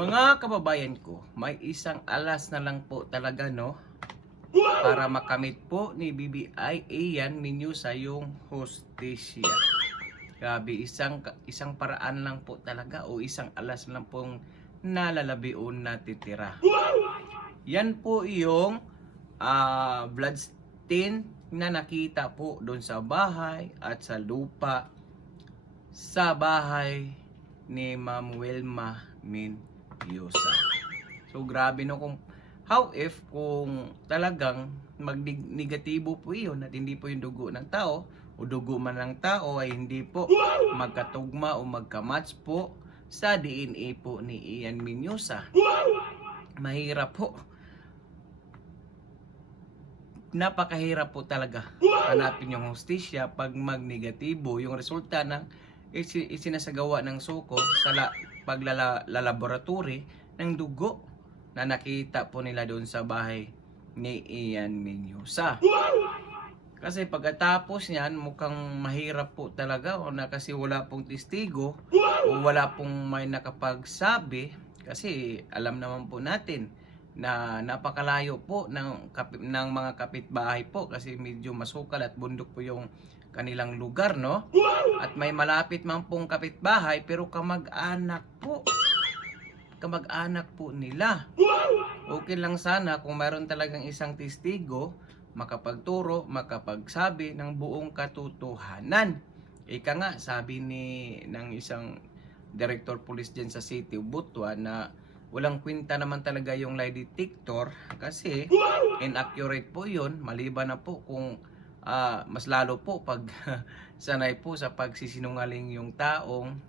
Mga kababayan ko, may isang alas na lang po talaga, no, para makamit po ni BBI Ian Menyusa yung hustisya. Grabe, isang paraan lang po talaga o isang alas lang pong nalalabion na titira. Yan po yung bloodstain na nakita po doon sa bahay at sa lupa sa bahay ni Ma'am Wilma Mendoza. So grabe, no, how if kung talagang negatibo po iyon at hindi po yung dugo ng tao o dugo man ng tao ay hindi po magkatugma o magkamatch po sa DNA po ni Ian Menyusa. Mahirap po. Napakahirap po talaga hanapin yung hustisya pag magnegatibo yung resulta ng isinasagawa ng suko sa paglalaboratory ng dugo na nakita po nila doon sa bahay ni Ian Menyusa. Kasi pagkatapos niyan, mukhang mahirap po talaga kasi wala pong testigo o wala pong may nakapagsabi, kasi alam naman po natin na napakalayo po ng mga kapitbahay po kasi medyo masukal at bundok po yung kanilang lugar, no? At may malapit man pong kapitbahay pero kamag-anak po nila. Okay lang sana kung mayroon talagang isang testigo makapagturo, makapagsabi ng buong katotohanan. Ika nga, sabi ng isang director police dyan sa City of Butuan na walang kwenta naman talaga yung lie detector kasi inaccurate po yun, maliban na po kung mas lalo po pag sanay po sa pagsisinungaling yung taong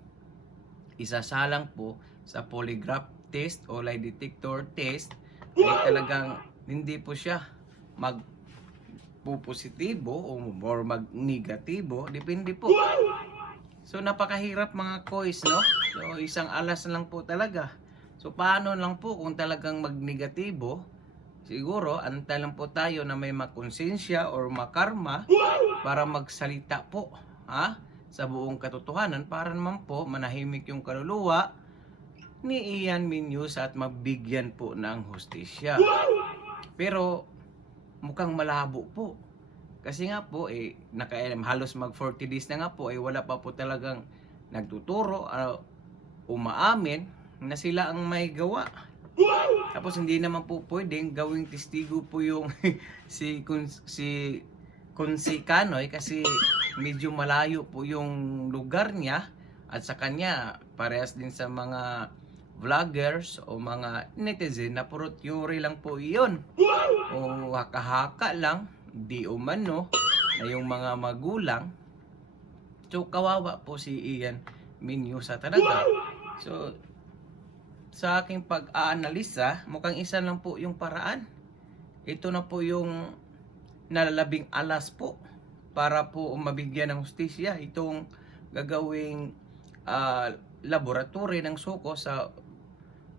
isasalang po sa polygraph test o lie detector test, ay talagang hindi po siya magpo-positibo or mag-negatibo, depende po. So napakahirap mga kois, no? So isang alas lang po talaga. So paano lang po kung talagang magnegatibo? Siguro antay lang po tayo na may makonsensya or makarma para magsalita po, sa buong katotohanan para naman po manahimik yung kaluluwa ni Ian Menyusa at mabigyan po ng hustisya. Pero mukhang malabo po. Kasi nga po halos mag 40 days na nga po wala pa po talagang nagtuturo umaamin na sila ang may gawa. Tapos hindi naman po pwedeng gawing testigo po yung si Kanoy kasi medyo malayo po yung lugar niya at sa kanya parehas din sa mga vloggers o mga netizen na puro theory lang po iyon o haka-haka lang, di umano na yung mga magulang. So kawawa po si Ian Menyusa talaga. So sa aking pag-aanalisa, mukhang isa lang po yung paraan. Ito na po yung nalalabing alas po para po mabigyan ng hustisya. Itong gagawing laboratory ng suko sa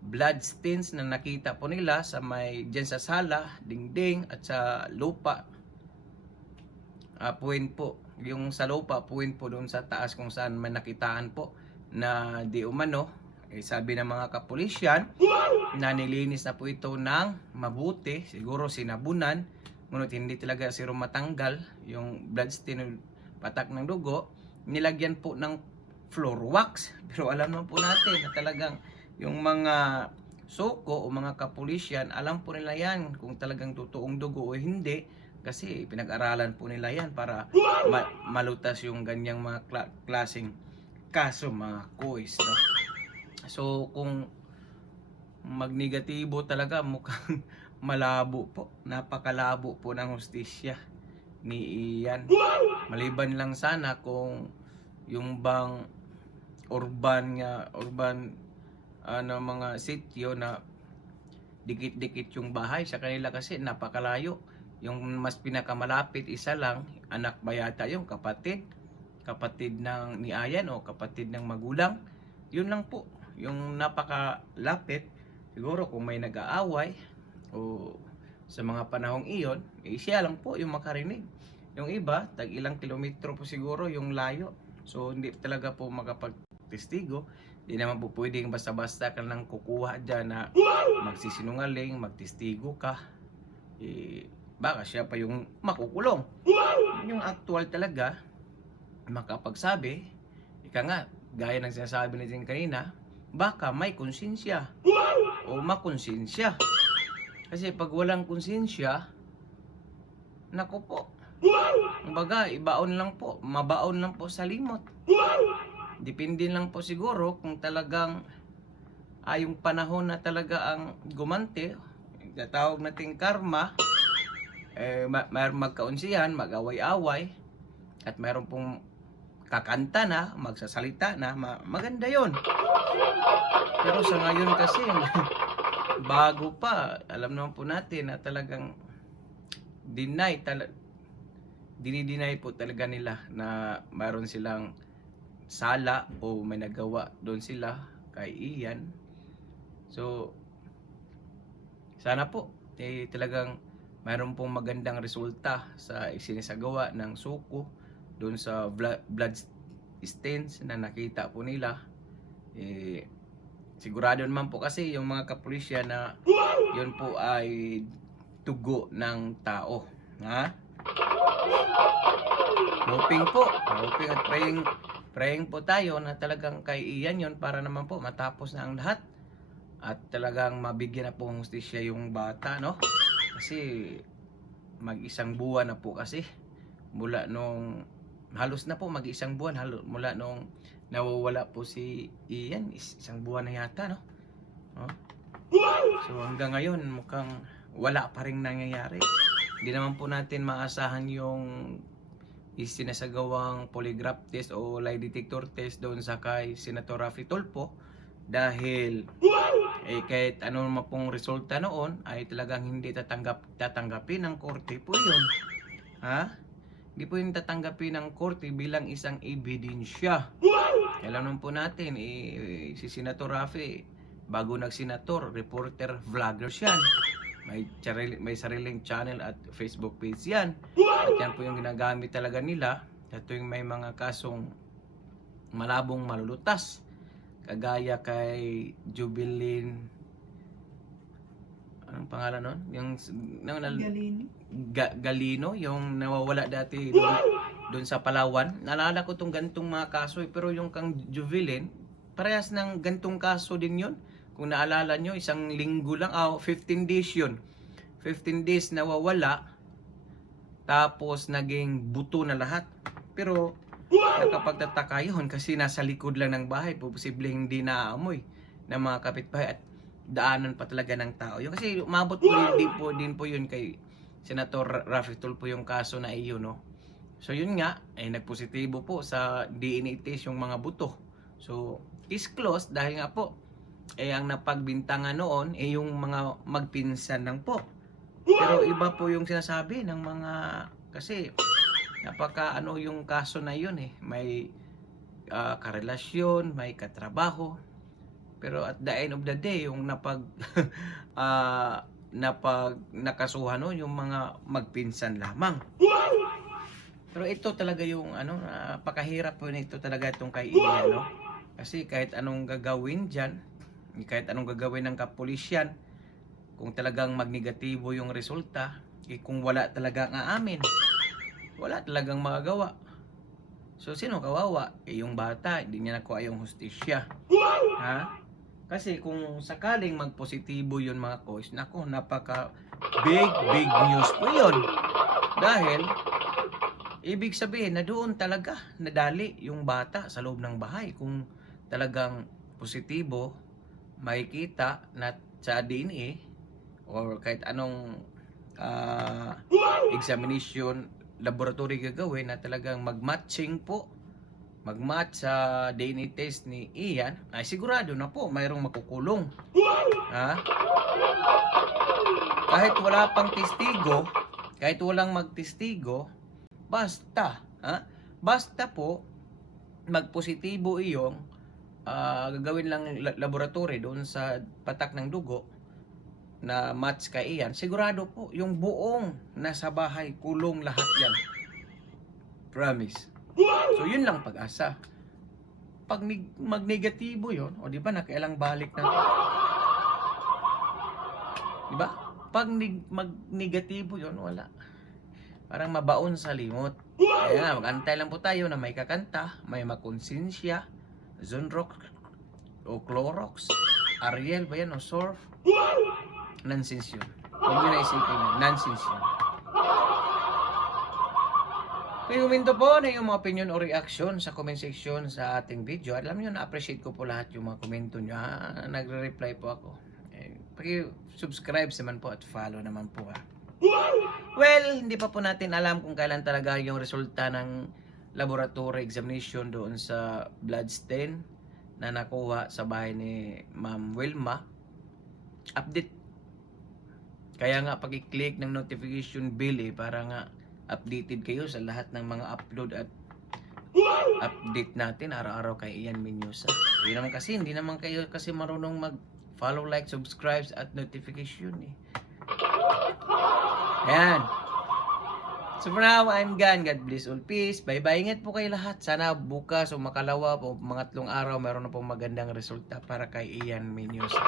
blood stains na nakita po nila sa dyan sa sala, dingding at sa lupa. Puwin po. Yung sa lupa, puwin po doon sa taas kung saan may nakitaan po na di umano. Sabi ng mga kapulisyan na nilinis na po ito ng mabuti, siguro sinabunan, ngunit hindi talaga siro matanggal yung bloodstain, patak ng dugo, nilagyan po ng floor wax. Pero alam naman po natin na talagang yung mga soko o mga kapulisyan, alam po nila yan kung talagang totoong dugo o hindi, kasi pinag-aralan po nila yan para malutas yung ganyang mga klaseng kaso mga kois, no? So kung magnegatibo talaga, mukhang malabo po, napakalabo po ng hustisya ni Ian. Maliban lang sana kung yung bang urban mga sityo na dikit-dikit yung bahay sa kanila kasi napakalayo. Yung mas pinakamalapit isa lang, anak ba yata yung kapatid ng ni Ian o kapatid ng magulang. Yun lang po yung napakalapit. Siguro kung may nag-aaway o sa mga panahong iyon, siya lang po yung makarinig. Yung iba, tag ilang kilometro po siguro yung layo. So hindi talaga po makapagtestigo. Hindi naman po pwedeng basta-basta ka lang kukuha dyan na magsisinungaling, magtestigo ka. Baka siya pa yung makukulong. Yung actual talaga, makapagsabi, ika nga, gaya ng sinasabi natin kanina, baka may konsensya o makonsensya. Kasi pag walang konsensya, naku po, kumbaga, ibaon lang po, mabaon lang po sa limot. Depende lang po siguro kung talagang yung panahon na talaga ang gumante, tatawag nating karma, mayroong magkaunsihan, mag-away-away, at mayroon pong kakanta na, magsasalita na, maganda yon. Pero sa ngayon kasi, bago pa, alam naman po natin na talagang dinideny po talaga nila na mayroon silang sala o may nagawa doon sila kay Ian. So, sana po, talagang mayroon pong magandang resulta sa isinisagawa ng suko doon sa blood stains na nakita po nila. Sigurado naman po kasi yung mga kapulisya na yun po ay tugo ng tao. Ha? Hoping at praying po tayo na talagang kay Ian yun para naman po matapos na ang lahat. At talagang mabigyan na po ng hustisya yung bata, no? Kasi mag-isang buwan na po kasi mula nung halos na po mag-isang buwan mula nung nawawala po si Ian, isang buwan na yata, no? So hanggang ngayon mukhang wala pa ring nangyayari. Hindi naman po natin maasahan yung isinasagawang polygraph test o lie detector test doon sa kay Senator Raffy Tulfo dahil kahit ano naman pong resulta noon ay talagang hindi tatanggapin ng korte po yun. Ha? Hindi po yung tatanggapin ng korte bilang isang ebidensya. Alam naman po natin, si Senator Raffy, bago nag-senator, reporter, vlogger yan. May sariling channel at Facebook page yan. At yan po yung ginagamit talaga nila sa tuwing may mga kasong malabong malulutas. Kagaya kay Jubilin, anong pangalan nun? Yung Galino, yung nawawala dati doon sa Palawan. Naalala ko tong gantong mga kaso, pero yung kang Jubilin, parehas ng gantong kaso din yun. Kung naalala nyo, isang linggo lang, 15 days yun. 15 days nawawala, tapos naging buto na lahat. Pero nakapagtataka yun kasi nasa likod lang ng bahay, posibleng hindi naaamoy ng mga kapitbahay at daanan pa talaga ng tao yun. Kasi umabot po din po yun kay Senator Raffy Tulfo yung kaso na iyon, no? So yun nga, nagpositibo po sa DNA test yung mga buto. So, case closed dahil nga po, ang napagbintangan noon yung mga magpinsan lang po. Pero iba po yung sinasabi ng mga, kasi napaka yung kaso na yun may karelasyon, may katrabaho. Pero at the end of the day, yung nakasuhan yung mga magpinsan lamang. Pero ito talaga yung napakahirap po nito talaga itong kay Ian, no? Kasi kahit anong gagawin diyan, kahit anong gagawin ng kapulisyan, kung talagang magnegatibo yung resulta, kung wala talagang aamin, wala talagang magagawa. So sino kawawa? Yung bata, hindi niya nakuha yung hustisya. Ha? Kasi kung sakaling magpositibo yun mga kois, nako, napaka big news po yun. Dahil ibig sabihin na doon talaga nadali yung bata sa loob ng bahay. Kung talagang positibo, makikita na sa DNA or kahit anong examination laboratory gagawin na talagang mag-match sa DNA test ni Ian, ay sigurado na po mayroong makukulong. Ha? Kahit wala pang testigo, kahit walang magtestigo, basta po magpositibo iyong gagawin lang laboratory doon sa patak ng dugo na match kay Ian, sigurado po yung buong nasa bahay kulong lahat yan. Promise. So yun lang pag-asa. Pag magnegatibo yun, o di ba nakailang balik na. Di ba? Pag magnegatibo yun, wala. Parang mabaon sa limot. Kaya nga, mag-antay lang po tayo na may kakanta, may makonsensya, Zonrox o Clorox, Ariel ba yan o Surf? Nonsense yun. Huwag nyo naisipin yun. Nonsense yun. Kaya komento po na yung mga opinion o reaction sa comment section sa ating video. Alam nyo, na-appreciate ko po lahat yung mga komento nyo. Nagre-reply po ako. Paki-subscribe naman po at follow naman po ha. Well, hindi pa po natin alam kung kailan talaga yung resulta ng laboratory examination doon sa blood stain na nakuha sa bahay ni Ma'am Wilma. Update. Kaya nga pag-i-click ng notification bell para nga updated kayo sa lahat ng mga upload at update natin araw-araw kay Ian Menyosa. Yun naman kasi, hindi naman kayo kasi marunong mag-follow, like, subscribe at notification eh. Ayan. So for now, I'm gone. God bless all. Peace. Bye-bye. Ingat po kayo lahat. Sana bukas o makalawa o mga 3 araw meron na pong magandang resulta para kay Ian Menyosa.